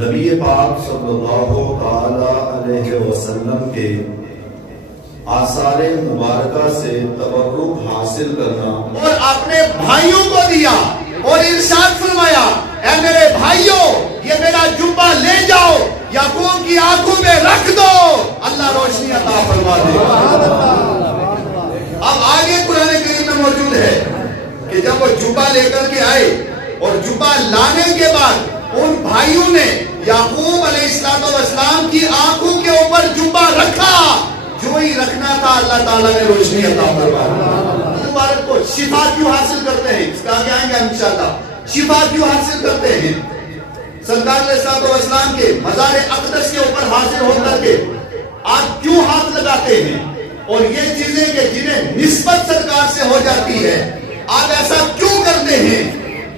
نبی پاک صلی اللہ تعالی علیہ وسلم کے آثار مبارکہ سے تبرک حاصل کرنا اور اپنے بھائیوں کو دیا اور ارشاد فرمایا اے میرے بھائیوں یہ میرا جبہ لے جاؤ یعقوب کی آنکھوں میں رکھ دو اللہ روشنی عطا فرما دے گا۔ اب آگے قرآن کریم میں موجود ہے کہ جب وہ جبہ لے کر کے آئے اور جبہ لانے کے بعد ان بھائیوں نے یعقوب علیہ السلام کی آنکھوں کے اوپر جبہ رکھا، جو ہی رکھنا تھا اللہ تعالیٰ نے روشنی عطا فرما دی۔ مبارک کو شفا کیوں حاصل کرتے ہیں، اس کا آگے آئیں گے انشاءاللہ۔ شفا کیوں حاصل کرتے ہیں؟ سرکار علیہ السلام کے مزار اقدس کے اوپر حاضر ہو کر کے آپ کیوں ہاتھ لگاتے ہیں؟ اور یہ چیزیں کہ جنہیں نسبت سرکار سے ہو جاتی ہے آپ ایسا کیوں کرتے ہیں؟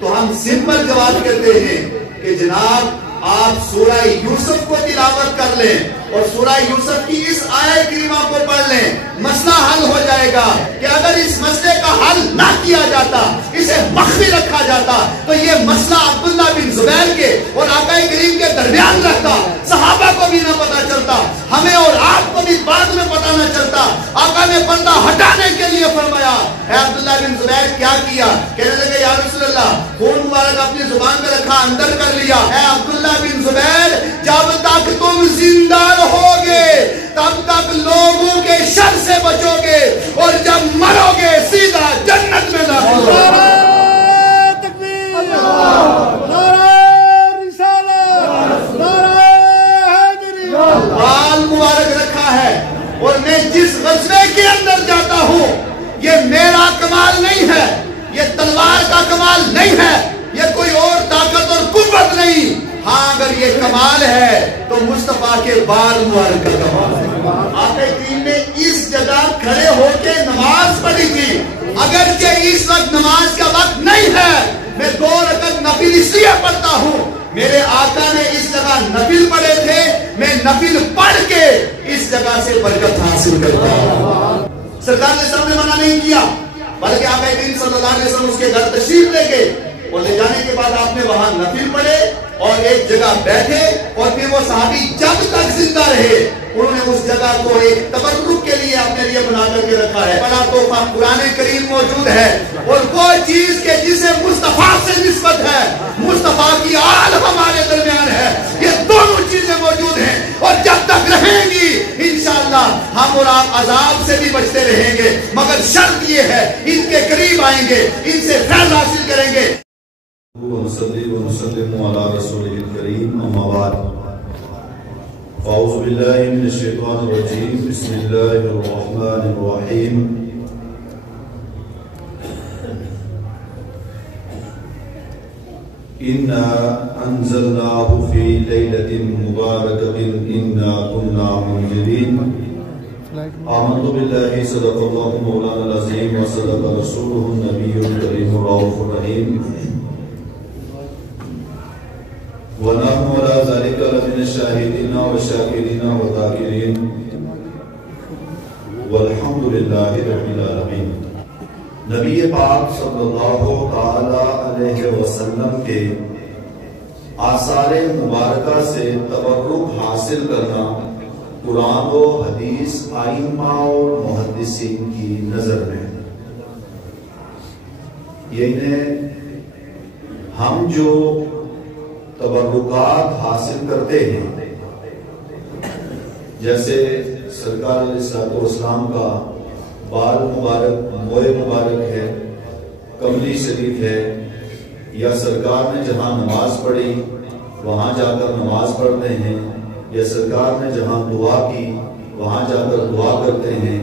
تو ہم سمپل جواب کرتے ہیں کہ جناب آپ سورہ یوسف کو تلاوت کر لیں اور سورہ یوسف کی اس آیت کریمہ کو پڑھ لیں، مسئلہ حل ہو جائے گا کہ اگر اس مسئلے کا حل نہ کیا جاتا، اسے مخفی رکھا جاتا تو یہ مسئلہ عبداللہ بن زبیر کے اور آقا کریم کے درمیان رہتا، صحابہ کو بھی نہ پتا چلتا، ہمیں اور آپ کو بھی بعد میں پتا نہ چلتا۔ آقا نے پردہ ہٹانے کے لیے فرمایا اے عبداللہ بن زبیر کیا کیا؟ کہنے لگے یا رسول اللہ خون مبارک اپنی زبان پہ رکھا، اندر کر لیا۔ اے عبداللہ بن زبیر جب تک تم زندہ رہوگے تب تک لوگوں کے شر سے بچو گے اور جب مرو گے سیدھا جنت میں داخل ہوگے۔ نعرہ تکبیر، نعرہ رسالت، نعرہ حیدری۔ بال مبارک رکھا ہے اور میں جس غزوے کے اندر جاتا ہوں یہ میرا کمال نہیں ہے، یہ تلوار کا کمال نہیں ہے، یہ کوئی اور طاقت اور قوت نہیں، ہاں اگر یہ کمال ہے تو مصطفیٰ کے بال مبارک کا کمال ہے۔ آقا کریم نے اس جگہ کھڑے ہو کے نماز پڑھی تھی، اگرچہ اس وقت نماز کا وقت نہیں ہے، میں 2 رکعت نفل اس لیے پڑھتا ہوں، میرے آقا نے اس جگہ نفل پڑھے تھے، میں نفل پڑھ کے اس جگہ سے برکت حاصل کرتا ہوں۔ سرکار نے سب نے منع نہیں کیا، بلکہ آقا کریم صلی اللہ علیہ وسلم اس کے گھر تشریف لے گئے اور لے جانے کے بعد آپ نے وہاں نفل پڑھے اور ایک جگہ بیٹھے اور پھر وہ صحابی جب تک زندہ رہے انہوں نے اس جگہ کو ایک تبرک کے لیے اپنے لیے بنا کر کے رکھا ہے۔ بڑا تحفہ قرآن کریم موجود ہے اور وہ چیز کے جسے مصطفیٰ سے نسبت ہے، مصطفیٰ کی آل ہمارے درمیان ہے، یہ دونوں چیزیں موجود ہیں اور جب تک رہیں گی انشاءاللہ ہم اور آپ عذاب سے بھی بچتے رہیں گے، مگر شرط یہ ہے ان کے قریب آئیں گے، ان سے فیض حاصل کریں گے۔ ونصلي ونسلم على رسوله الكريم أما بعد أعوذ بالله من الشيطان الرجيم بسم الله الرحمن الرحيم إنا أنزلناه في ليلة مباركة إنا كنا منذرين آمنت بالله صدق الله مولانا العظيم وصدق رسوله النبي الكريم الرؤوف الرحيم ونحن على ذلك لمن الشاهدين والشاكرين والذاكرين والحمد لله رب العالمين۔ نبی پاک صلی اللہ تعالی علیہ وسلم کے آثار مبارکہ سے تبرک حاصل کرنا قرآن و حدیث ائمہ اور محدثین کی نظر میں یعنی ہم جو تبرکات حاصل کرتے ہیں، جیسے سرکار علیہ السلام کا بال مبارک موئے مبارک ہے، کملی شریف ہے، یا سرکار نے جہاں نماز پڑھی وہاں جا کر نماز پڑھتے ہیں، یا سرکار نے جہاں دعا کی وہاں جا کر دعا کرتے ہیں،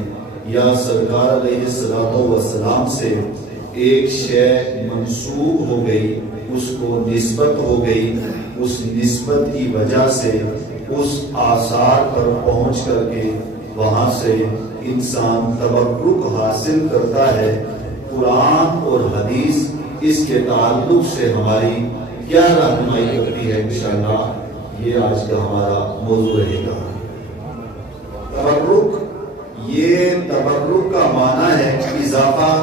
یا سرکار علیہ السلام سے ایک شے منسوب ہو گئی، اس کو نسبت ہو گئی، اس نسبت کی وجہ سے اس آثار پر پہنچ کر کے وہاں سے انسان تبرک حاصل کرتا ہے۔ قرآن اور حدیث اس کے تعلق سے ہماری کیا رہنمائی کرتی ہے، انشاءاللہ یہ آج کا ہمارا موضوع رہے گا۔ تبرک، یہ تبرک کا معنی ہے اضافہ،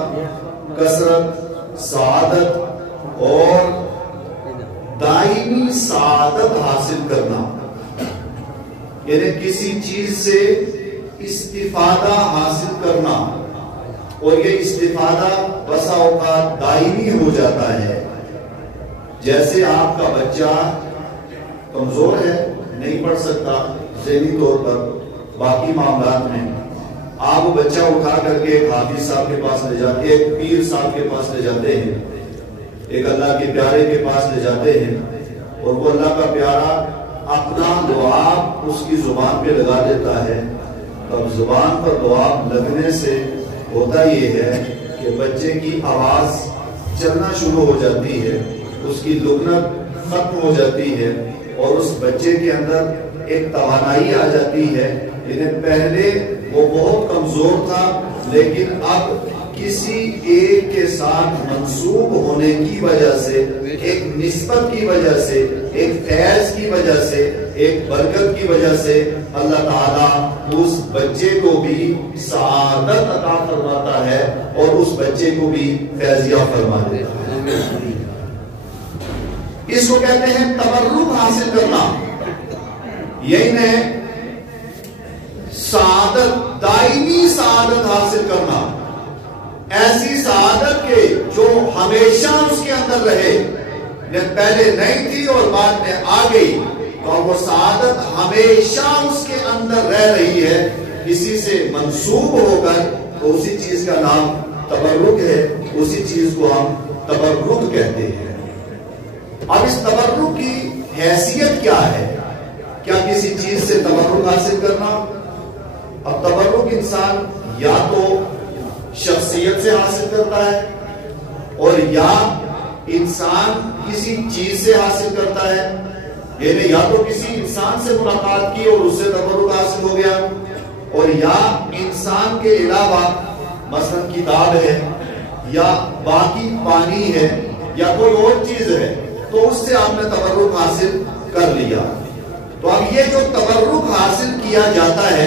کثرت، سعادت اور دائمی سعادت حاصل کرنا، یعنی کسی چیز سے استفادہ حاصل کرنا، اور یہ استفادہ بسا اوقات دائمی ہو جاتا ہے۔ جیسے آپ کا بچہ کمزور ہے، نہیں پڑھ سکتا ذہنی طور پر، باقی معاملات میں آپ وہ بچہ اٹھا کر کے ایک حافظ صاحب کے پاس لے جاتے ہیں، ایک پیر صاحب کے پاس لے جاتے ہیں، ایک اللہ کے پیارے کے پاس لے جاتے ہیں، اور وہ اللہ کا پیارا اپنا لعاب اس کی زبان پہ لگا دیتا ہے۔ اب زبان پر لعاب لگنے سے ہوتا یہ ہے کہ بچے کی آواز چلنا شروع ہو جاتی ہے، اس کی لکنت ختم ہو جاتی ہے، اور اس بچے کے اندر ایک توانائی آ جاتی ہے۔ یعنی پہلے وہ بہت کمزور تھا، لیکن اب کسی ایک کے ساتھ منسوب ہونے کی وجہ سے، ایک نسبت کی وجہ سے، ایک فیض کی وجہ سے، ایک برکت کی وجہ سے اللہ تعالیٰ اس بچے کو بھی سعادت عطا فرماتا ہے، اور اس بچے کو بھی فیضیہ فرما دیتا ہے۔ اس کو کہتے ہیں تبرک حاصل کرنا، یعنی سعادت، دائمی سعادت حاصل کرنا، ایسی سعادت کے جو ہمیشہ اس کے اندر رہے، پہلے نہیں تھی اور بعد میں آ گئی، اور وہ سعادت ہمیشہ اس کے اندر رہ رہی ہے، کسی سے منسوب ہو کر، تو اسی چیز کا نام تبرک ہے، اسی چیز کو ہم تبرک کہتے ہیں۔ اب اس تبرک کی حیثیت کیا ہے؟ کیا کسی چیز سے تبرک حاصل کرنا؟ اب تبرک انسان یا تو شخصیت سے حاصل کرتا ہے، اور یا انسان کسی چیز سے حاصل کرتا ہے، یعنی یا تو کسی انسان سے ملاقات کی اور اس سے تبرک حاصل ہو گیا، اور یا انسان کے علاوہ مثلا کتاب ہے، یا باقی پانی ہے، یا کوئی اور چیز ہے، تو اس سے آپ نے تبرک حاصل کر لیا۔ تو اب یہ جو تبرک حاصل کیا جاتا ہے،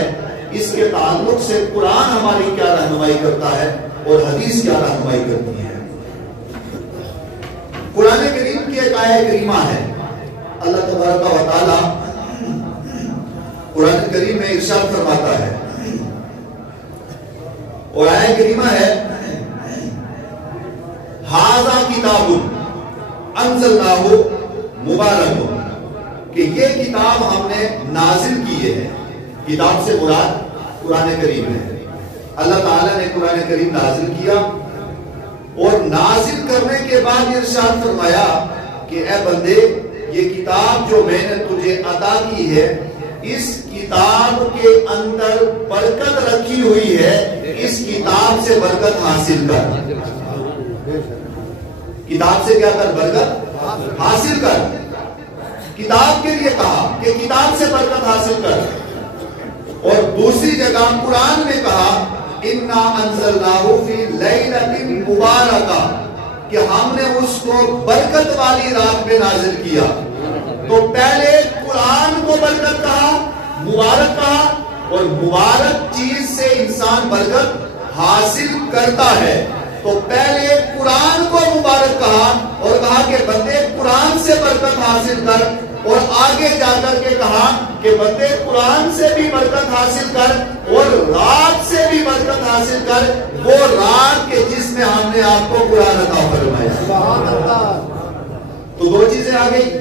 اس کے تعلق سے قرآن ہماری کیا رہنمائی کرتا ہے اور حدیث کیا رہنمائی کرتی ہے۔ قرآن کریم کی ایک آیت کریمہ ہے، اللہ تبارک و تعالی قرآن کریم میں ارشاد فرماتا ہے، اور آیت کریمہ ہے ھذا کتاب انزلناہ مبارک، کہ یہ کتاب ہم نے نازل کی ہے۔ کتاب سے مراد قرآن کریم ہے۔ اللہ تعالیٰ نے قرآن کریم نازل کیا، اور نازل کرنے کے بعد ارشاد فرمایا کہ اے بندے، یہ کتاب جو میں نے تجھے عطا کی ہے، اس کتاب کے اندر برکت رکھی ہوئی ہے، اس کتاب سے برکت حاصل کر۔ کتاب سے کیا کر؟ برکت حاصل کر۔ کتاب کے لیے کہا کہ کتاب سے برکت حاصل کر، اور دوسری جگہ قرآن میں کہا اِنَّا أَنزَلْنَاهُ فِي لَيْلَةٍ مُبَارَكَةٍ، کہ ہم نے اس کو برکت والی رات میں نازل کیا۔ تو پہلے قرآن کو برکت کہا، مبارک کہا، اور مبارک چیز سے انسان برکت حاصل کرتا ہے۔ تو پہلے قرآن کو مبارک کہا، اور کہا کہ بندے قرآن سے برکت حاصل کر، اور آگے جا کر کے کہا کہ بندے قرآن سے بھی برکت حاصل کر، اور رات سے بھی برکت حاصل کر، وہ رات کے جس میں ہم نے آپ کو قرآن عطا فرمایا۔ سبحان اللہ۔ تو دو چیزیں آ گئی،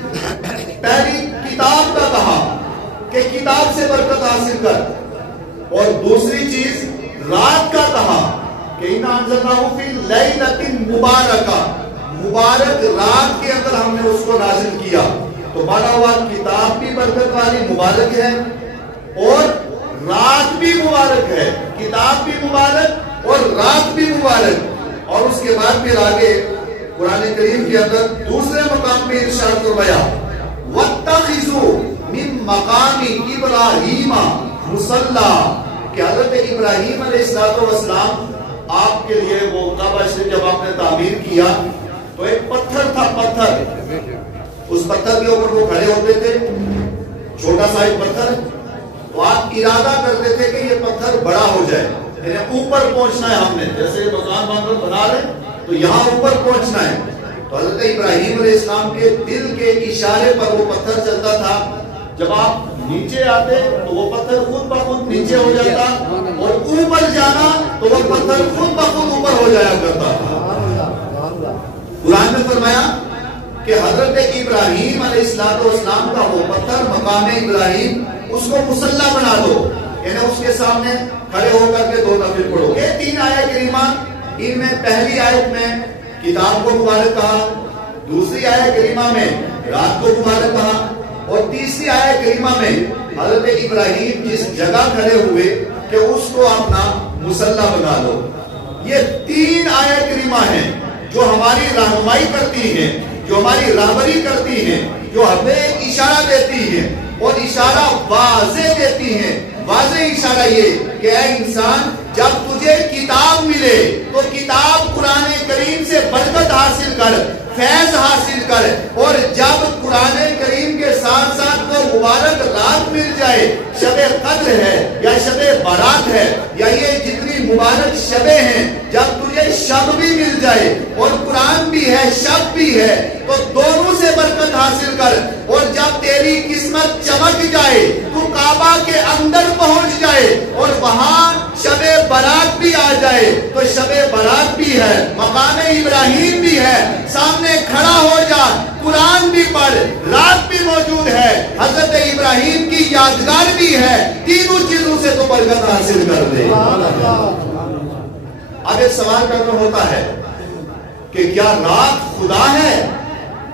پہلی کتاب کا کہا کہ کتاب سے برکت حاصل کر، اور دوسری چیز رات کا کہا کہ اِنَّا أَنزَلْنَاهُ فِي لَيْلَةٍ مُبَارَكَةٍ، مبارک رات کے اندر ہم نے اس کو نازل کیا۔ تو مانا ہوا کتاب بھی برکت والی مبارک ہے، اور رات بھی مبارک ہے، کتاب بھی مبارک اور رات بھی مبارک۔ اور اس کے بعد پھر آگے قرآن کریم کے اندر دوسرے مقام پہ ارشاد فرمایا وَاتَّخِذُوا مِن مَقَامِ إِبْرَاهِيمَ مُصَلَّى، کہ حضرت ابراہیم علیہ السلام آپ کے لیے وہ کعبہ شریف جب آپ نے تعمیر کیا تو ایک پتھر تھا، پتھر، اس پتھر کے اوپر وہ کھڑے ہوتے تھے، چھوٹا سا ایک پتھر، تو آپ ارادہ کرتے تھے کہ یہ پتھر بڑا ہو جائے، یعنی اوپر پہنچنا ہے ہم نے، جیسے مکان بنا رہے تو یہاں اوپر پہنچنا ہے، تو حضرت ابراہیم علیہ السلام کے دل کے اشارے پر وہ پتھر چلتا تھا. جب آپ نیچے آتے تو وہ پتھر خود بخود نیچے ہو جاتا اور اوپر جانا تو وہ پتھر خود بخود اوپر ہو جایا کرتا تھا. قرآن میں فرمایا کہ حضرت ابراہیم علیہ السلام کا وہ پتھر مقام ابراہیم اس کو مصلی بنا دو، یعنی اس کے سامنے کھڑے ہو کر کے 2 نفل پڑھو. یہ 3 آیت کریمہ، ان میں پہلی آیت میں کتاب کو مبارک کہا، دوسری آیت کریمہ میں رات کو مبارک کہا، اور تیسری آیت کریمہ میں حضرت ابراہیم جس جگہ کھڑے ہوئے کہ اس کو اپنا مصلی بنا دو. یہ 3 آیت کریمہ ہیں جو ہماری رہنمائی کرتی ہیں، جو ہماری راہبری کرتی ہیں، جو ہمیں اشارہ دیتی ہیں اور اشارہ واضح دیتی ہیں. واضح اشارہ یہ کہ اے انسان، جب تجھے کتاب ملے تو کتاب قرآن کریم سے برکت حاصل کر، فیض حاصل کر، اور جب قرآن کریم کے ساتھ ساتھ وہ مبارک رات مل جائے، شب قدر ہے یا شب برات ہے یا یہ جتنی مبارک شبیں ہیں، جب تجھے شب بھی مل جائے اور قرآن بھی ہے شب بھی ہے تو دونوں سے برکت حاصل کر. اور جب تیری قسمت چمک جائے، تو کعبہ کے اندر پہنچ جائے اور وہاں شب برات بھی آ جائے تو شب برات بھی ہے، مقام ابراہیم بھی ہے، سامنے کھڑا ہو جا، قرآن بھی پڑھ، رات بھی موجود ہے، حضرت ابراہیم کی یادگار بھی ہے. تینوں چیزوں سے تو برکت حاصل کر دے. اب ایک سوال کرنا ہوتا ہے کہ کیا رات خدا ہے؟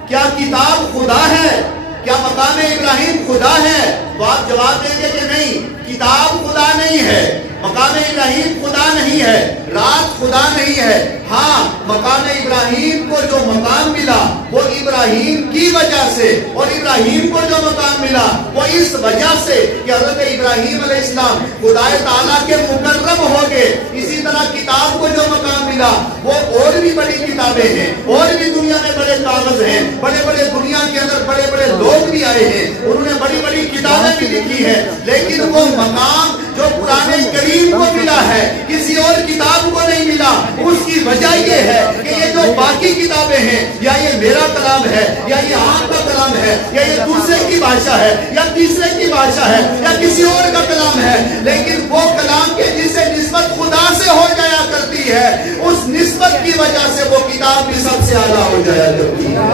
کیا کتاب خدا ہے؟ کیا مقام ابراہیم خدا ہے؟ تو آپ جواب دیں گے کہ نہیں، کتاب خدا نہیں ہے، مقام ابراہیم خدا نہیں ہے، رات خدا نہیں ہے. ہاں، مقام ابراہیم کو جو مقام ملا وہ ابراہیم کی وجہ سے، اور ابراہیم کو جو مقام ملا وہ اس وجہ سے کہ حضرت ابراہیم علیہ السلام خدا تعالیٰ کے مقرب ہو گئے. اسی طرح کتاب کو جو مقام ملا وہ اور بھی بڑی کتابیں ہیں، اور بھی دنیا میں بڑے کاغذ ہیں، بڑے بڑے دنیا کے اندر بڑے بڑے لوگ بھی آئے ہیں، انہوں نے بڑی بڑی کتابیں بھی لکھی ہیں، لیکن وہ مقام جو قرآن کریم کو ملا ہے کسی اور کتاب کو نہیں ملا. اس کی وجہ یہ ہے کہ یہ جو باقی کتابیں ہیں، یا یہ میرا کلام ہے یا یہ آپ کا کلام ہے یا یہ دوسرے کی بادشاہ ہے یا تیسرے کی بادشاہ ہے یا کسی اور کا کلام ہے، لیکن وہ کلام کے جسے نسبت خدا سے ہو جایا کرتی ہے، اس نسبت کی وجہ سے وہ کتاب بھی سب سے اعلیٰ ہو جایا کرتی ہے.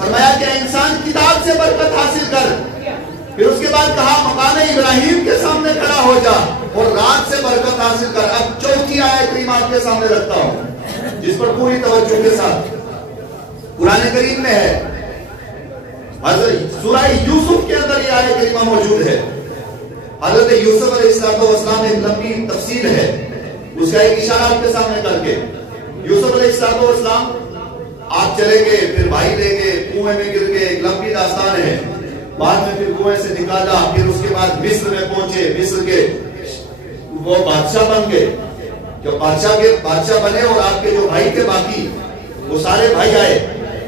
فرمایا کہ انسان کتاب سے برکت حاصل کر. پھر اس کے بعد کہا مقام ابراہیم کے سامنے کھڑا ہو جا اور رات سے برکت حاصل کر. اب چوتھی آیت کریمہ آپ کے سامنے رکھتا ہوں جس پر پوری توجہ کے ساتھ قرآن کریم میں ہے. حضرت سورہ یوسف کے اندر یہ آیت کریمہ موجود ہے. حضرت یوسف علیہ السلام ایک لمبی تفصیل ہے، اس کا ایک اشارہ آپ کے سامنے کر کے. یوسف علیہ السلام آپ چلے گئے، پھر بھائی لے گئے، کنویں میں گر گئے، ایک لمبی داستان ہے. بعد میں پھر کنویں سے نکالا، پھر اس کے بعد مصر میں پہنچے، مصر کے وہ بادشاہ بن گئے. جب بادشاہ بنے اور آپ کے جو بھائی تھے باقی وہ سارے بھائی آئے،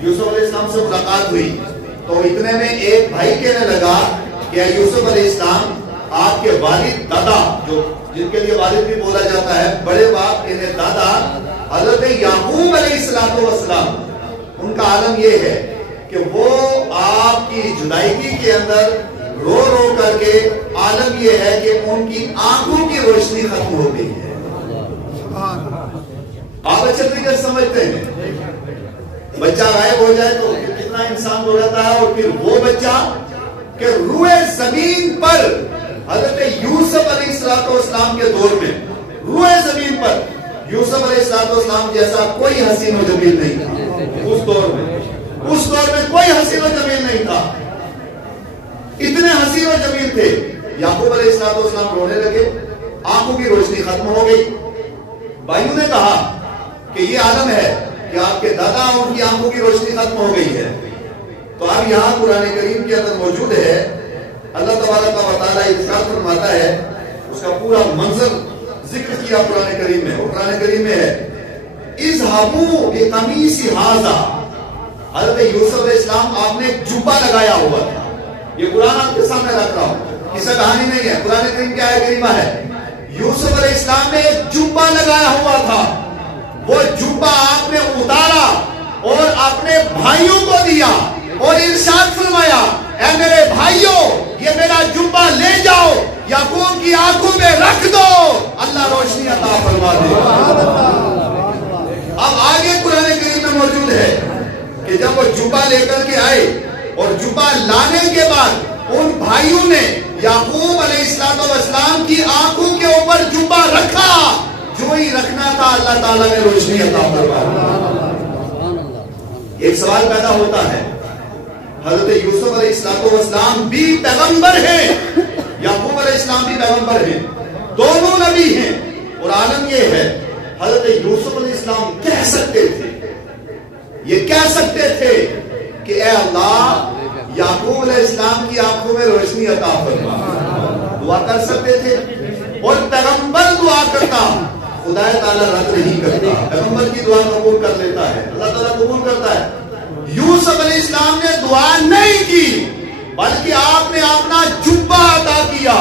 یوسف علیہ السلام سے ملاقات ہوئی تو اتنے میں ایک بھائی کہنے لگا کہ یوسف علیہ السلام، آپ کے والد دادا، جو جن کے لیے والد بھی بولا جاتا ہے، بڑے باپ یعنی دادا حضرت یعقوب علیہ السلام، ان کا عالم یہ ہے کہ وہ آپ کی جدائیگی کے اندر رو رو کر کے عالم یہ ہے کہ ان کی آنکھوں کی روشنی ختم ہو گئی ہے. آپ اچھے طریقے سے سمجھتے ہیں، بچہ غائب ہو جائے تو کتنا انسان رو رہتا ہے، اور پھر وہ بچہ کہ روئے زمین پر حضرت یوسف علیہ السلام کے دور میں روئے زمین پر یوسف علیہ السلام جیسا کوئی حسین و جمیل نہیں تھا. اس دور میں کوئی حسین و جمیل نہیں تھا. اتنے حسین و جمیل تھے. یعقوب علیہ السلام رونے لگے، آنکھوں کی روشنی ختم ہو گئی. بھائیوں نے کہا کہ یہ عالم ہے کہ آپ کے دادا ان کی آنکھوں کی روشنی ختم ہو گئی ہے. تو اب یہاں قرآن کریم کے اندر موجود ہے، اللہ تبارک و تعالیٰ ارشاد فرماتا ہے، اس کا پورا منظر ذکر کیا قرآن کریم میں. اور قرآن کریم میں ہے اذهبوا بقمیصی ھذا. حضرت یوسف علیہ السلام آپ نے ایک جبہ لگایا ہوا تھا. یہ قرآن آپ کے سامنے رکھ رہا ہوں، اس سے کہانی نہیں ہے، قرآن کریم کی آیت کریمہ ہے. یوسف علیہ السلام نے ایک جبہ لگایا ہوا تھا، وہ جبہ آپ نے اتارا اور اپنے بھائیوں کو دیا اور ارشاد فرمایا اے میرے بھائیوں یہ میرا جبہ لے جاؤ یعقوب کی آنکھوں میں رکھ دو اللہ روشنی عطا فرما دے. اب آگے قرآن کریم میں موجود ہے کہ جب وہ جبہ لے کر کے آئے اور جبہ لانے کے بعد ان بھائیوں نے یعقوب علیہ السلام کی آنکھوں کے اوپر جبہ رکھا. جو ہی رکھنا تھا اللہ تعالیٰ نے روشنی عطا فرمائی. ایک سوال پیدا ہوتا ہے حضرت یوسف علیہ السلام بھی پیغمبر ہیں یعقوب علیہ السلام بھی پیغمبر ہیں دونوں نبی ہیں اور عالم یہ ہے حضرت یوسف علیہ السلام کہہ سکتے تھے یہ کہہ سکتے تھے کہ اے اللہ یعقوب علیہ السلام کی آنکھوں میں روشنی عطا فرما. دعا کر سکتے تھے اور پیغمبر دعا کرتا خدا تعالیٰ رد نہیں کرتا. پیغمبر کی دعا قبول کر لیتا ہے اللہ تعالیٰ قبول کرتا ہے. یوسف علیہ السلام نے دعا نہیں کی بلکہ آپ نے اپنا جبہ عطا کیا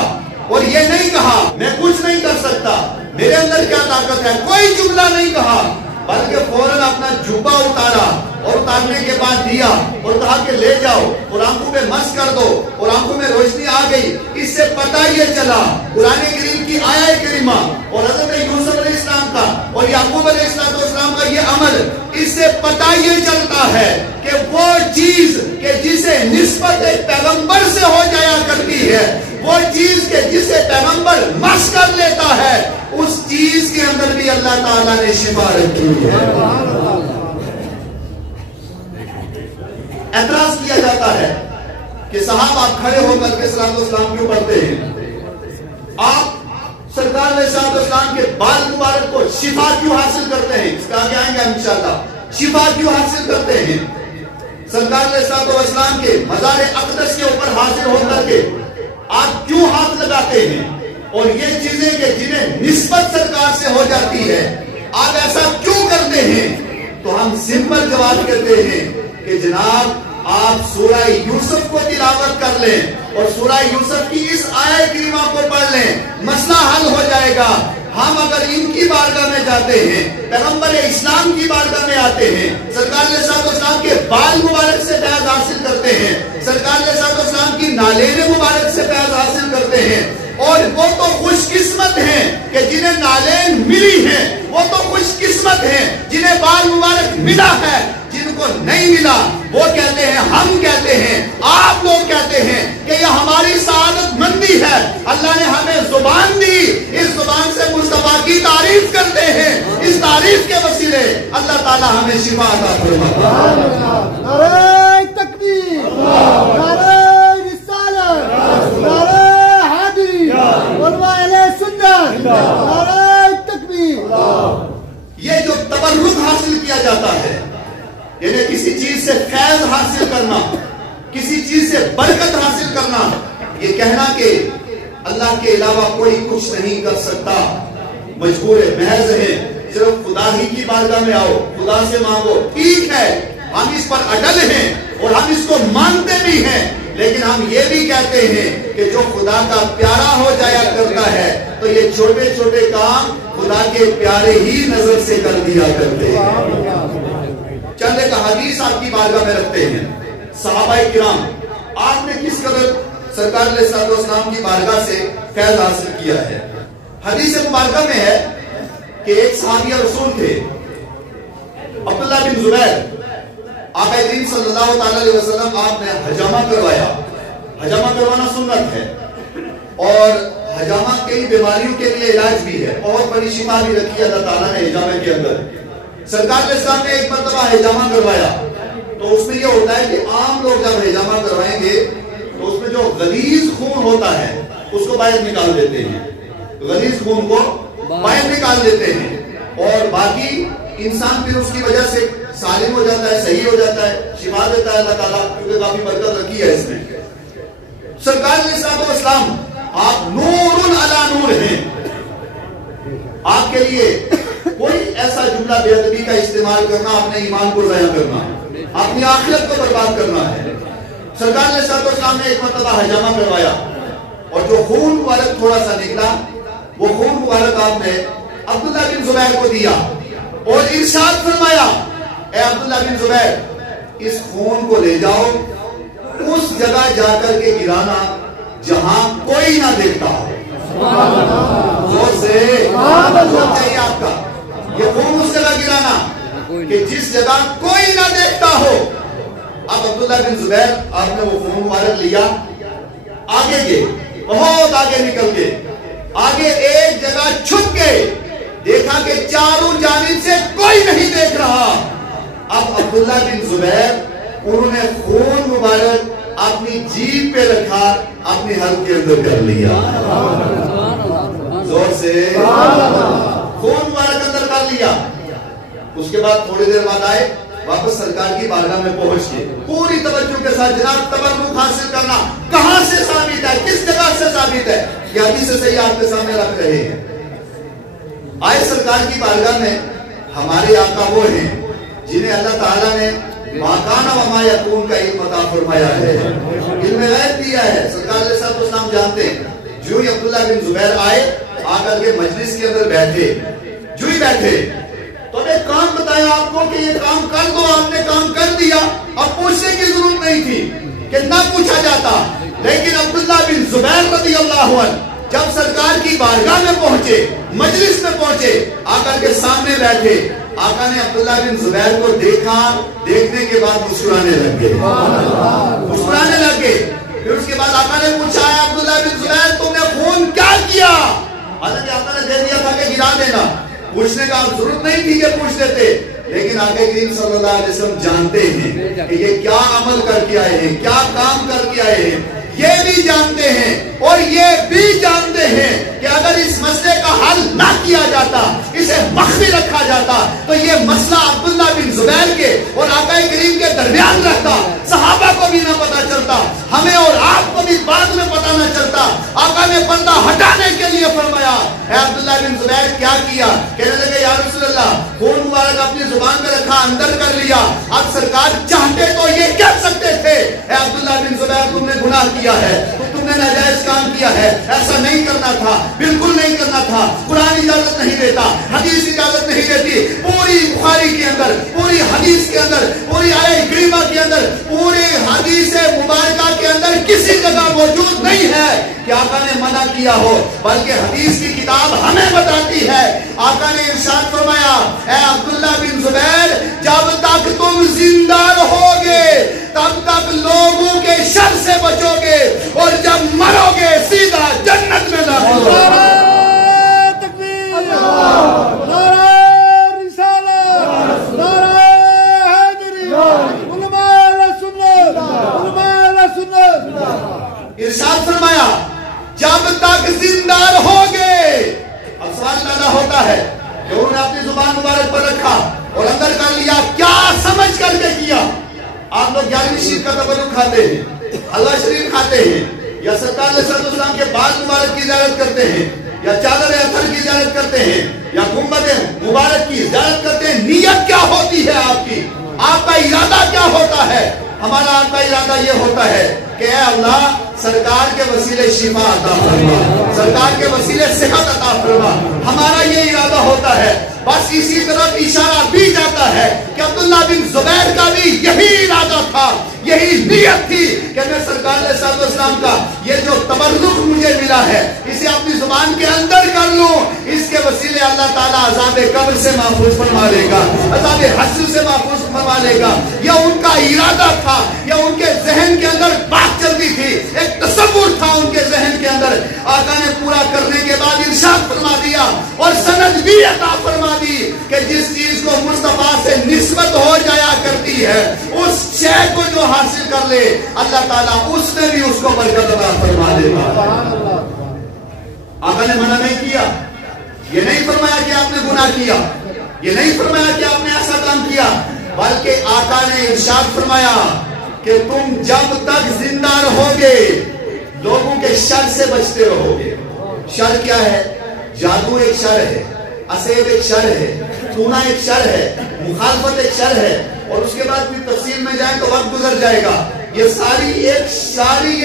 اور یہ نہیں کہا میں کچھ نہیں کر سکتا میرے اندر کیا طاقت ہے کوئی جملہ نہیں کہا بلکہ فوراً اپنا جبہ اتارا اور اتارنے کے بعد دیا اور کہا کہ لے جاؤ اور آنکھوں میں مس کر دو اور آنکھوں میں روشنی آ گئی. اس سے پتہ یہ چلا قرآن کریم کی آیت کریمہ اور حضرت یوسف علیہ السلام کا اور یعقوب علیہ السلام کا یہ عمل اس سے پتہ یہ چلتا ہے کہ وہ چیز کہ جسے نسبت ایک پیغمبر سے ہو جایا کرتی ہے وہ چیز کہ جسے پیغمبر مس کر لیتا ہے اس چیز کے اندر بھی اللہ تعالیٰ نے شفا رکھی ہے. اعتراض کیا جاتا ہے کہ صاحب آپ کھڑے ہو کر کے صلاۃ والسلام کیوں پڑھتے ہیں آپ سرکار علیہ السلام کے بال مبارک کو شفا کیوں حاصل کرتے ہیں اس کا آگے آئیں گے انشاءاللہ شفا کیوں حاصل کرتے ہیں سرکار علیہ السلام کے مزار اقدس کے اوپر حاصل ہو کر کے آپ کیوں ہاتھ لگاتے ہیں اور یہ چیزیں کہ جنہیں نسبت سرکار سے ہو جاتی ہے آپ ایسا کیوں کرتے ہیں تو ہم سمپل جواب کرتے ہیں کہ جناب آپ سورہ یوسف کو تلاوت کر لیں اور سورہ یوسف کی اس آیت کریمہ کو پڑھ لیں مسئلہ حل ہو جائے گا. ہم اگر ان کی بارگاہ میں جاتے ہیں پیغمبر اسلام کی بارگاہ میں آتے ہیں سرکار علیہ السلام کے بال مبارک سے فیض حاصل کرتے ہیں سرکار علیہ السلام کی نالین مبارک سے فیض حاصل کرتے ہیں اور وہ تو خوش قسمت ہیں کہ جنہیں نالین ملی ہیں وہ تو خوش قسمت ہیں جنہیں بال مبارک ملا ہے جن کو نہیں ملا وہ کہتے ہیں ہم کہتے ہیں آپ لوگ کہتے ہیں کہ یہ ہماری سعادت مندی ہے اللہ نے ہمیں زبان دی اس زبان سے مصطفیٰ کی تعریف کرتے ہیں اس تعریف کے وسیلے اللہ تعالی ہمیں شفا عطا فرمائے. نعرہ تکبیر نعرہ رسالت نعرہ حیدری علماء اہل سنت نعرہ تکبیر. یہ جو تبرک حاصل کیا جاتا ہے یعنی کسی چیز سے فیض حاصل کرنا کسی چیز سے برکت حاصل کرنا یہ کہنا کہ اللہ کے علاوہ کوئی کچھ نہیں کر سکتا مجبور محض ہیں صرف خدا ہی کی بارگاہ میں آؤ خدا سے مانگو ٹھیک ہے ہم اس پر اٹل ہیں اور ہم اس کو مانتے بھی ہیں لیکن ہم یہ بھی کہتے ہیں کہ جو خدا کا پیارا ہو جایا کرتا ہے تو یہ چھوٹے چھوٹے کام خدا کے پیارے ہی نظر سے کر دیا کرتے ہیں. چند ایک حدیث آپ کی بارگاہ میں رکھتے ہیں. صحابہ کرام آپ نے کس قدر سرکار علیہ السلام کی بارگاہ سے فیض حاصل کیا ہے. حدیث مبارکہ میں ہے کہ ایک صحابی رسول تھے عبداللہ بن زبیر آقا کریم صلی اللہ علیہ وسلم آپ نے حجامہ کروایا. حجامہ کروانا سنت ہے اور حجامہ کئی بیماریوں کے لیے علاج بھی ہے اور بڑی شفا بھی رکھی اللہ تعالیٰ نے حجامہ کے اندر. سرکار علیہ السلام نے ایک مرتبہ حجامہ کروایا تو اس میں یہ ہوتا ہے کہ عام لوگ جب حجامہ کروائیں گے تو اس میں جو غلیظ خون ہوتا ہے اس کو باہر نکال دیتے ہیں غلیظ خون کو باہر نکال دیتے ہیں اور باقی انسان پھر اس کی وجہ سے سالم ہو جاتا ہے صحیح ہو جاتا ہے شفا دیتا ہے اللہ تعالیٰ کیونکہ کافی برکت رکھی ہے اس میں. سرکار علیہ السلام آپ نور علی نور ہیں. آپ کے لیے کوئی ایسا جملہ بے ادبی کا استعمال کرنا اپنے ایمان کو ضائع کرنا اپنی آخرت کو برباد کرنا ہے. سرکار علیہ السلام نے ایک مرتبہ حجامہ کروایا اور جو خون مبارک تھوڑا سا نکلا وہ خون مبارک آپ نے عبداللہ بن زبیر کو دیا اور ارشاد فرمایا اے عبداللہ بن زبیر اس خون کو لے جاؤ اس جگہ جا کر کے گرانا جہاں کوئی نہ دیکھتا ہو. زور سے چاہیے آپ کا یہ خون اس جگہ گرانا کہ جس جگہ کوئی نہ دیکھتا ہو. اب عبداللہ بن زبیر آپ نے وہ خون مبارک لیا, آگے گئے, بہت آگے نکل گئے, آگے ایک جگہ چھپ گئے, دیکھا کہ چاروں جانب سے کوئی نہیں دیکھ رہا. اب عبداللہ بن زبیر انہوں نے خون مبارک اپنی جیب پہ رکھا, اپنی حلق کے اندر کر لیا. زور سے خون مبارک اندر کر لیا. اس کے بعد تھوڑی دیر بعد آئے, واپس سرکار کی بارگاہ میں پہنچ کے پوری توجہ کے ساتھ جناب تبرک حاصل کرنا کہاں سے ثابت ہے, کس جگہ سے ثابت ہے, یہ حدیث صحیح آپ کے سامنے رکھ رہے ہیں. آئے سرکار کی بارگاہ میں, ہمارے آقا وہ ہیں جنہیں اللہ تعالیٰ نے ما کان و ما یکون کا علم عطا فرمایا ہے, علم غیب دیا ہے. سرکار علیہ السلام جانتے ہیں. جو ہی عبداللہ بن زبیر آئے, آ کر کے مجلس کے اندر بیٹھے, جو ہی بیٹھے تو نے کام بتایا آپ کو کہ یہ کام کر دو, آپ نے کام کر دیا, اب پوچھنے کی ضرورت نہیں تھی کہ نہ پوچھا جاتا. لیکن عبداللہ بن زبیر رضی اللہ عنہ جب سرکار کی بارگاہ میں پہنچے, مجلس میں پہنچے, آ کر کے سامنے بیٹھے, آقا نے عبداللہ بن زبیر کو دیکھا, دیکھنے کے بعد مسکرانے لگ گئے, مسکرانے لگ گئے. پھر اس کے بعد آقا نے پوچھا ہے عبداللہ بن زبیر تم نے خون کیا کیا؟ حالانکہ آقا نے دے دیا تھا کہ گرا دینا, پوچھنے کا ضرورت نہیں تھی کہ پوچھ لیتے. لیکن آقا کریم صلی اللہ علیہ وسلم جانتے ہیں کہ یہ کیا عمل کر کے آئے ہیں, کیا کام کر کے آئے ہیں, یہ بھی جانتے ہیں اور یہ بھی جانتے ہیں کہ اگر اس مسئلے کا حل نہ کیا جاتا, اسے مخفی رکھا جاتا, تو یہ مسئلہ عبداللہ بن زبیر کے اور آقا کریم کے درمیان رہتا, صحابہ کو بھی نہ پتا چلتا, ہمیں اور آپ کو بھی بعد میں پتا نہ چلتا. آقا نے پردہ ہٹانے کے لیے فرمایا اے عبداللہ بن زبیر کیا کیا؟ کہنے لگے یا رسول اللہ خون مبارک اپنی زبان میں رکھا, اندر کر لیا. اب سرکار چاہتے تو یہ کہہ سکتے تھے اے عبداللہ بن زبیر تم نے گناہ کیا ہے, تم نے ناجائز کام کیا ہے, ایسا نہیں کرنا تھا, بالکل نہیں کرنا تھا, قرآن اجازت نہیں دیتا, حدیث اجازت نہیں دیتی. پوری بخاری کے اندر, پوری حدیث کے اندر, پوری آیہ کریمہ کے اندر, پوری حدیث مبارکہ کے اندر کسی جگہ موجود نہیں ہے کہ آقا نے منع کیا ہو, بلکہ حدیث کی کتاب ہمیں بتاتی ہے. آقا نے ارشاد فرمایا اے عبداللہ بن زبیر جب تک تم زندہ رہو گے تب تک لوگوں کے شر سے بچو گے, اور جب مرو گے سیدھا جنت میں داخل ہوگے. نعرہ تکبیر, نعرہ رسالت, نعرہ حیدری, علماء اہل سنت, علماء اہل سنت. ارشاد فرمایا جب تک زندہ رہو گے. اب سوال پیدا ہوتا ہے کہ انہوں نے اپنی زبان مبارک پر رکھا اور اندر کر لیا, کیا سمجھ کر کے کیا؟ آپ لوگ 11ویں شریف کا تبرک کھاتے ہیں, حلوہ شریف کھاتے ہیں, یا سرکار علیہ السلام کے بال مبارک کی زیارت کرتے ہیں, یا چادر اثر کی زیارت کرتے ہیں, یا گنبد مبارک کی زیارت کرتے ہیں. نیت کیا ہوتی ہے آپ کی, آپ کا ارادہ کیا ہوتا ہے؟ ہمارا آپ کا ارادہ یہ ہوتا ہے کہ اے اللہ سرکار کے وسیلے شفا عطا فرما, سرکار کے وسیلے صحت عطا فرما. ہمارا یہ ارادہ ہوتا ہے. بس اسی طرف اشارہ بھی جاتا ہے کہ عبداللہ بن زبیر کا بھی یہی ارادہ تھا, یہی نیت تھی کہ میں سرکار علیہ السلام کا یہ جو تبرک مجھے ملا ہے اسے اپنی زبان کے اندر کر لوں, اس کے وسیلے اللہ تعالیٰ عذاب قبر سے محفوظ فرما لے گا, عذاب حشر سے محفوظ فرما لے گا. یہ ان کا ارادہ تھا, یہ ان کے ذہن کے اندر بات چلتی تھی, ایک تصور تھا ان کے ذہن کے اندر. آقا نے پورا کرنے کے بعد ارشاد فرما دیا اور سند بھی عطا فرما دی کہ جس چیز کو مصطفیٰ سے نسبت ہو جایا کرتی ہے اس شے کو جو حاصل کر لے اللہ تعالیٰ اس میں بھی اس کو برکت عطا فرما دے گا. آقا نے منع نہیں کیا, یہ نہیں فرمایا کہ آپ نے گناہ کیا, یہ نہیں فرمایا کہ آپ نے ایسا کام کیا, بلکہ آقا نے ارشاد فرمایا کہ تم جب تک زندہ رہو گے لوگوں کے شر سے بچتے رہو گے. شر کیا ہے؟ جادو ایک شر ہے, اسیب ایک شر ہے, ٹونا ایک شر ہے, مخالفت ایک شر ہے, اور اس کے بعد بھی تفصیل میں جائیں تو وقت گزر جائے گا. یہ ساری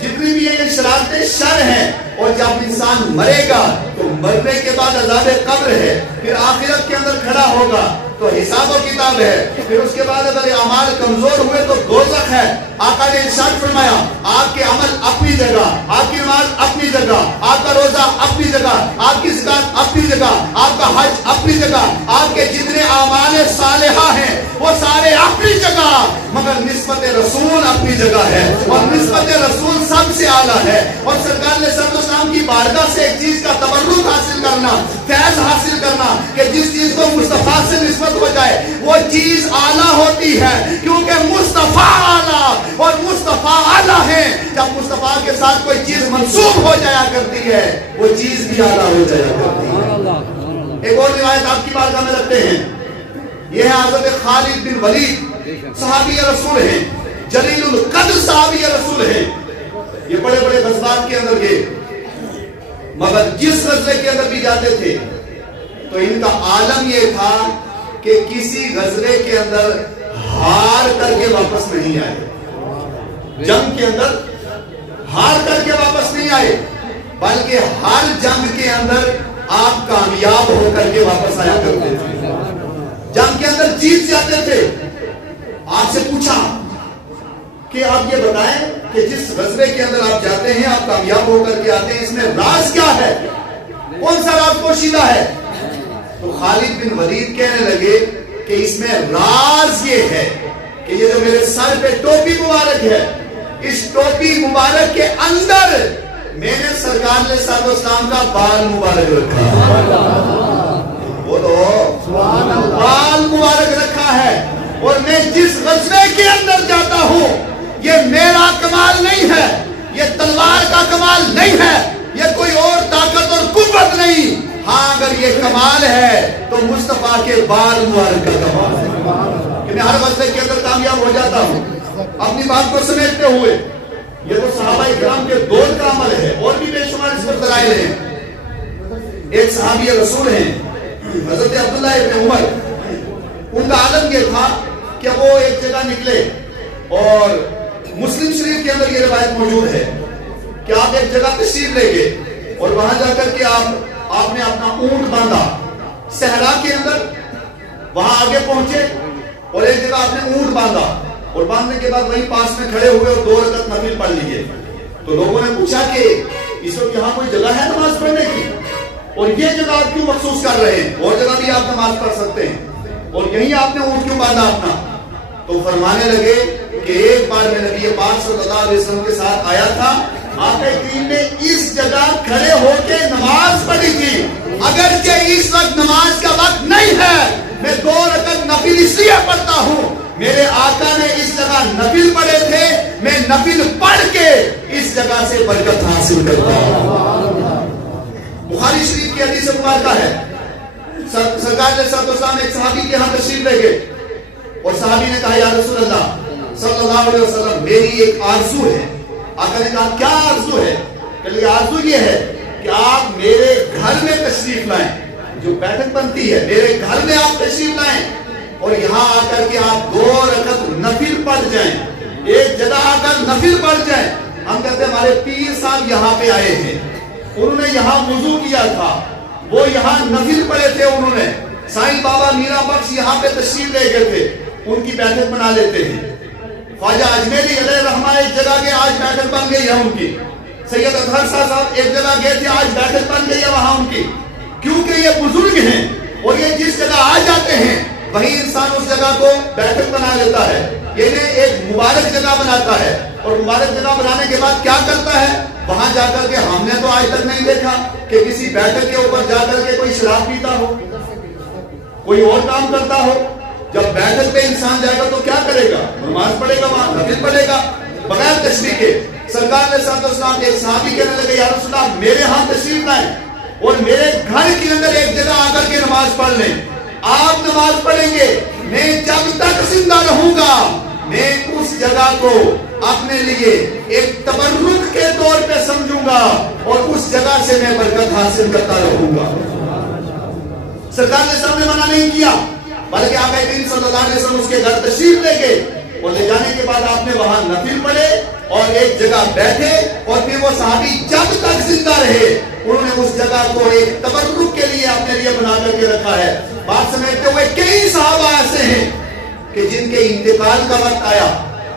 جتنی بھی یہ شرارتیں شر ہیں, اور جب انسان مرے گا تو مرنے کے بعد عذاب قبر ہے, پھر آخرت کے اندر کھڑا ہوگا تو حساب و کتاب ہے. پھر اس کے بعد اگر اعمال کمزور ہوئے تو دوزخ ہے. آقا نے ارشاد فرمایا آپ کے عمل اپنی جگہ, آپ کی نماز اپنی جگہ, آپ کا روزہ اپنی جگہ, آپ کی زکات اپنی جگہ, آپ کا حج اپنی جگہ, آپ کے جتنے اعمال صالحہ ہیں وہ سارے اپنی جگہ, مگر نسبت رسول اپنی جگہ ہے, اور نسبت رسول سب سے اعلیٰ ہے. اور سرکار علیہ السلام کی بارگاہ سے ایک چیز کا تبرک حاصل کرنا, فیض حاصل کرنا کہ جس چیز کو مصطفیٰ سے نسبت ہو جائے وہ چیز اعلیٰ ہوتی ہے, کیونکہ مصطفیٰ اعلیٰ اور مصطفیٰ اعلیٰ ہے. جب مصطفیٰ کے ساتھ کوئی چیز منسوب ہو جایا کرتی ہے وہ چیز بھی اعلیٰ ہو جایا کرتی ہے. ایک اور روایت آپ کی بارگاہ میں رکھتے ہیں, یہ ہے حضرت خالد بن ولید, صحابی رسول ہیں, جلیل القدر صحابی رسول ہیں. یہ بڑے بڑے غزوات کے اندر گئے, مگر جس غزوے کے اندر بھی جاتے تھے تو ان کا عالم یہ تھا کہ کسی غزوے کے اندر ہار کر کے واپس نہیں آئے, جنگ کے اندر ہار کر کے واپس نہیں آئے, بلکہ ہر جنگ کے اندر آپ کامیاب ہو کر کے واپس آیا کرتے تھے, جنگ کے اندر جیت جاتے تھے. آپ سے پوچھا کہ آپ یہ بتائیں کہ جس غزوے کے اندر آپ جاتے ہیں آپ کامیاب ہو کر کے آتے ہیں, اس میں راز کیا ہے, کون سا راز پوشیدہ ہے؟ تو خالد بن ولید کہنے لگے کہ اس میں راز یہ ہے کہ یہ جو میرے سر پہ ٹوپی مبارک ہے, اس ٹوپی مبارک کے اندر میں نے سرکار علیہ السلام کا بال مبارک رکھا, بولو بال مبارک رکھا ہے. اور میں جس غزوے کے اندر جاتا ہوں یہ میرا کمال نہیں ہے, یہ تلوار کا کمال نہیں ہے, یہ کوئی اور طاقت اور قوت نہیں. ہاں اگر یہ کمال ہے تو مصطفیٰ کے بال مبارک کا کمال ہے کہ میں ہر غزوے کے اندر کامیاب ہو جاتا ہوں. اپنی بات کو سمیٹتے ہوئے یہ تو صحابہ کرام کے دور کا عمل ہے, اور بھی بے شمار اس پر دلائل ہیں. ایک صحابی رسول ہیں حضرت عبداللہ ابن عمر, ان کا عالم یہ تھا کہ وہ ایک جگہ نکلے, اور مسلم شریف کے اندر یہ روایت موجود ہے کہ آپ ایک جگہ تشریف لے گئے اور وہاں جا کر کے آپ نے اپنا اونٹ باندھا صحرا کے اندر, وہاں آگے پہنچے اور ایک جگہ آپ نے اونٹ باندھا, اور باندھنے کے بعد وہیں پاس میں کھڑے ہوئے اور 2 رکعت نفل پڑھ لیے. تو لوگوں نے پوچھا کہ اس وقت یہاں کوئی جگہ ہے نماز پڑھنے کی, اور یہ جگہ آپ کیوں مخصوص کر رہے ہیں, اور جگہ بھی آپ نماز پڑھ سکتے ہیں, اور یہیں آپ نے اونٹ کیوں باندھا اپنا؟ تو فرمانے لگے کہ ایک بار میں نبی پاک صلی اللہ علیہ وسلم کے ساتھ آیا تھا, آقا کریم نے اس جگہ کھڑے ہو کے نماز پڑھی تھی, اگرچہ اس وقت نماز کا وقت نہیں ہے, میں 2 رکعت نفل اس لیے پڑھتا ہوں, میرے آقا نے اس جگہ نفل پڑھے تھے, میں نفل پڑھ کے اس جگہ سے برکت حاصل کرتا ہوں. بخاری شریف کی حدیث مبارکہ ہے, سرکار علیہ السلام ایک صحابی کے ہاں تشریف لے گئے, اور صحابی نے کہا یا رسول اللہ صلی اللہ علیہ وسلم میری ایک آرزو ہے. آقا نے کہا کیا آرزو ہے؟ کہ آرزو یہ ہے کہ آپ میرے گھر میں تشریف لائیں, جو بیٹھک بنتی ہے میرے گھر میں آپ تشریف لائیں, اور یہاں آ کر کے آپ 2 رکعت نفل پڑھ جائیں, ایک جگہ آ کر نفل پڑھ جائیں. ہم کہتے ہیں ہمارے پیر صاحب یہاں پہ آئے ہیں, انہوں نے یہاں وضو کیا تھا, وہ یہاں نفل پڑھے تھے, انہوں نے سائیں بابا میرا بخش یہاں پہ تشریف لے گئے تھے, ان کی بیٹھک بنا لیتے ہیں. خواجہ اجمیری علیہ رحمہ ایک جگہ گئے, آج بیٹھک بن گئی ہے ان کی. سید اطہر صاحب ایک جگہ گئے تھے, آج بیٹھک بن گئی ہے وہاں ان کی, کیونکہ یہ بزرگ ہیں, اور یہ جس جگہ آ جاتے ہیں وہی انسان اس جگہ کو بیٹھک بنا لیتا ہے, یہ ایک مبارک جگہ بناتا ہے, اور مبارک جگہ بنانے کے بعد کیا کرتا ہے, وہاں جا کر کے ہم نے تو آج تک نہیں دیکھا کہ کسی بیٹھک کے اوپر جا کر کے کوئی شراب پیتا ہو, کوئی اور کام کرتا ہو. جب بیٹھک پہ انسان جائے گا تو کیا کرے گا, نماز پڑھے گا, وہاں نفل پڑھے گا بغیر تشریح کے. سرکار علیہ السلام ایک صحابی کہنے لگے یا رسول اللہ میرے ہاں تشریف لائیں اور میرے گھر کے اندر ایک جگہ آ کر کے نماز پڑھ لیں. آپ نماز پڑھیں گے, میں جب تک زندہ رہوں گا میں اس جگہ کو اپنے لیے ایک تبرک کے طور پہ سمجھوں گا, اور اس جگہ سے میں برکت حاصل کرتا رہوں گا. سرکار نے سامنے منع نہیں کیا, بلکہ آقا کریم صلی اللہ علیہ وسلم اس کے گھر تشریف لے گئے, اور لے جانے کے بعد آپ نے وہاں نفل پڑھے اور ایک جگہ بیٹھے اور پھر وہ صحابی جب تک زندہ رہے انہوں نے اس جگہ کو ایک تبرک کے لیے اپنے لیے بنا کر کے رکھا ہے. بات سمجھتے ہوئے کئی صحابہ ایسے ہیں کہ جن کے انتقال کا وقت آیا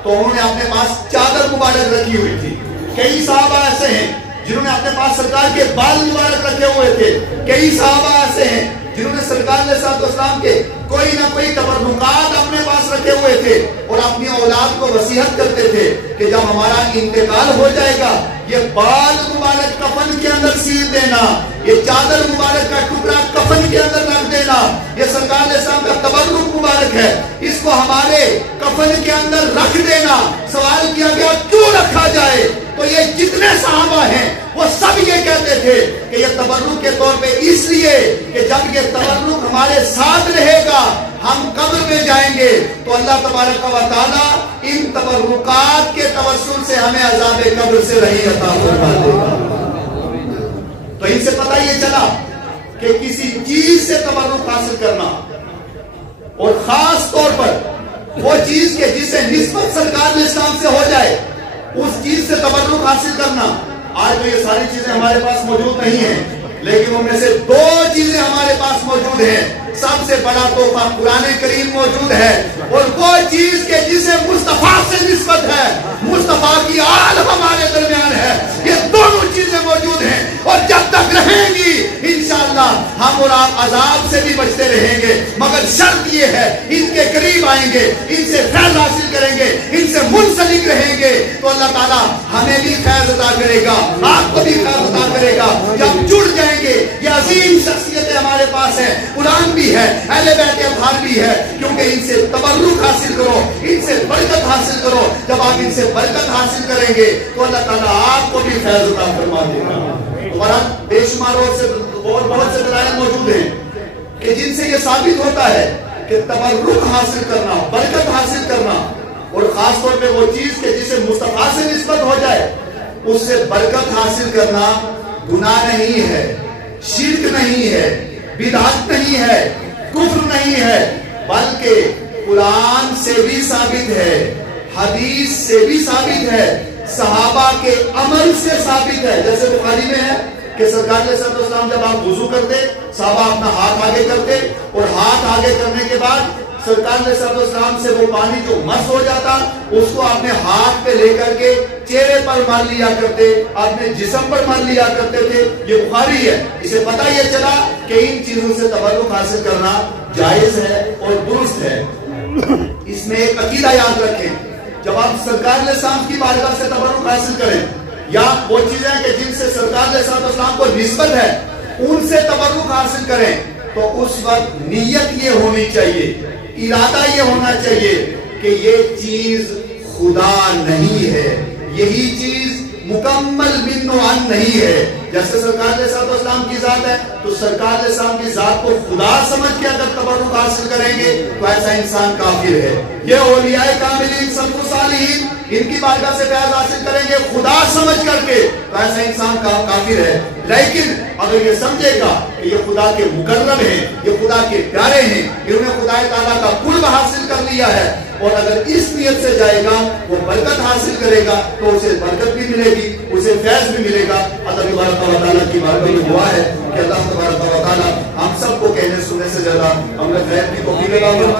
تو انہوں نے اپنے پاس چادر مبارک رکھی ہوئی تھی. کئی صحابہ ایسے ہیں جنہوں نے اپنے پاس سرکار کے بال مبارک رکھے ہوئے تھے. کئی صحابہ ایسے ہیں جنہوں نے سرکار علیہ السلام کے کوئی نہ کوئی تبرکات اپنے پاس رکھے ہوئے تھے اور اپنی اولاد کو وصیت کرتے تھے کہ جب ہمارا انتقال ہو جائے گا یہ بال مبارک کفن کے اندر سیل دینا, یہ چادر مبارک کا ٹکڑا کفن کے اندر رکھ دینا, یہ سرکار علیہ السلام کا تبرک مبارک ہے, اس کو ہمارے کفن کے اندر رکھ دینا. سوال کیا گیا کیوں رکھا جائے؟ تو یہ جتنے صحابہ ہیں وہ سب یہ کہتے تھے کہ یہ تبرک کے طور پہ اس لیے کہ جب یہ تبرک ہمارے ساتھ رہے گا ہم قبر میں جائیں گے تو اللہ تبارک و تعالی ان تبرکات کے توسل سے ہمیں عذاب قبر سے رہی عطا فرما دے گا. تو ان سے پتہ یہ چلا کہ کسی چیز سے تبرک حاصل کرنا اور خاص طور پر وہ چیز کے جسے نسبت سرکار اسلام سے ہو جائے اس چیز سے تبرک حاصل کرنا. آج تو یہ ساری چیزیں ہمارے پاس موجود نہیں ہیں لیکن ان میں سے دو چیزیں ہمارے پاس موجود ہیں. سب سے بڑا تحفہ قرآن کریم موجود ہے اور وہ چیز کے جسے مصطفیٰ سے نسبت ہے, مصطفیٰ کی آل ہمارے درمیان ہے. یہ دونوں چیزیں موجود ہیں اور جب تک رہیں گی انشاءاللہ ہم اور آپ عذاب سے بھی بچتے رہیں گے, مگر شرط یہ ہے ان کے قریب آئیں گے, ان سے فیض حاصل کریں گے, ان سے منسلک رہیں گے تو اللہ تعالیٰ ہمیں بھی فیض عطا کرے گا, آپ کو بھی فیض عطا کرے گا. جب جڑ جائیں گے یہ عظیم شخصیتیں ہمارے پاس ہیں, قرآن بھی ہے, اہل بیت اطہار بھی ہے, کیونکہ ان سے تبرک حاصل کرو, ان سے برکت حاصل کرو. جب آپ ان سے برکت حاصل کریں گے تو اللہ تعالیٰ آپ کو بھی فیض عطا فرما دے گا. اور بے شمار اور بہت سے دلائل موجود ہیں کہ جن سے یہ ثابت ہوتا ہے کہ تبرک حاصل کرنا, برکت حاصل کرنا اور خاص طور پہ وہ چیز کہ جسے مصطفیٰ سے نسبت ہو جائے اس سے برکت حاصل کرنا گناہ نہیں ہے, شرک نہیں ہے, بدعت نہیں ہے, کفر نہیں ہے, بلکہ قرآن سے بھی ثابت ہے, حدیث سے بھی ثابت ہے, صحابہ کے عمل سے ثابت ہے. جیسے بخاری میں ہے کہ سرکار علیہ السلام جب آپ وضو کرتے صحابہ اپنا ہاتھ آگے کرتے اور ہاتھ آگے کرنے کے بعد سرکار علیہ السلام سے وہ پانی جو مس ہو جاتا اس کو اپنے ہاتھ پہ لے کر کے چہرے پر مار لیا کرتے, اپنے جسم پر مار لیا کرتے تھے. یہ بخاری ہے. اسے پتہ یہ چلا کہ ان چیزوں سے تبرک حاصل کرنا جائز ہے اور درست ہے. اس میں ایک عقیدہ یاد رکھیں, جب آپ سرکار علیہ السلام کی بارگاہ سے تبرک حاصل کریں یا وہ چیزیں کہ جن سے سرکار علیہ السلام کو نسبت ہے ان سے تبرک حاصل کریں تو اس وقت نیت یہ ہونی چاہیے, ارادہ یہ ہونا چاہیے کہ یہ چیز خدا نہیں ہے, یہی چیز مکمل من و عن نہیں ہے. جیسے سرکار علیہ السلام کی ذات ہے تو سرکار علیہ السلام کی ذات کو خدا سمجھ کے اگر تبرک حاصل کریں گے تو ایسا انسان کافر ہے. یہ اولیاء کاملین سلف صالحین ان کی بارگاہ سے فیض حاصل کریں گے خدا سمجھ کر کے تو ایسا انسان کافر ہے. لیکن اگر یہ سمجھے گا کہ یہ خدا کے مقرب ہیں, یہ خدا کے پیارے ہیں, انہوں نے خدا تعالیٰ کا قرب حاصل کر لیا ہے اور اگر اس نیت سے جائے گا وہ برکت حاصل کرے گا تو اسے برکت بھی ملے گی, اسے فیض بھی ملے گا. اللہ تبارک و تعالیٰ کی بارگاہ میں دعا ہے کہ اللہ تبارک و تعالیٰ ہم سب کو کہنے سننے سے زیادہ ہم نے خیر کی توفیق عطا فرمائے.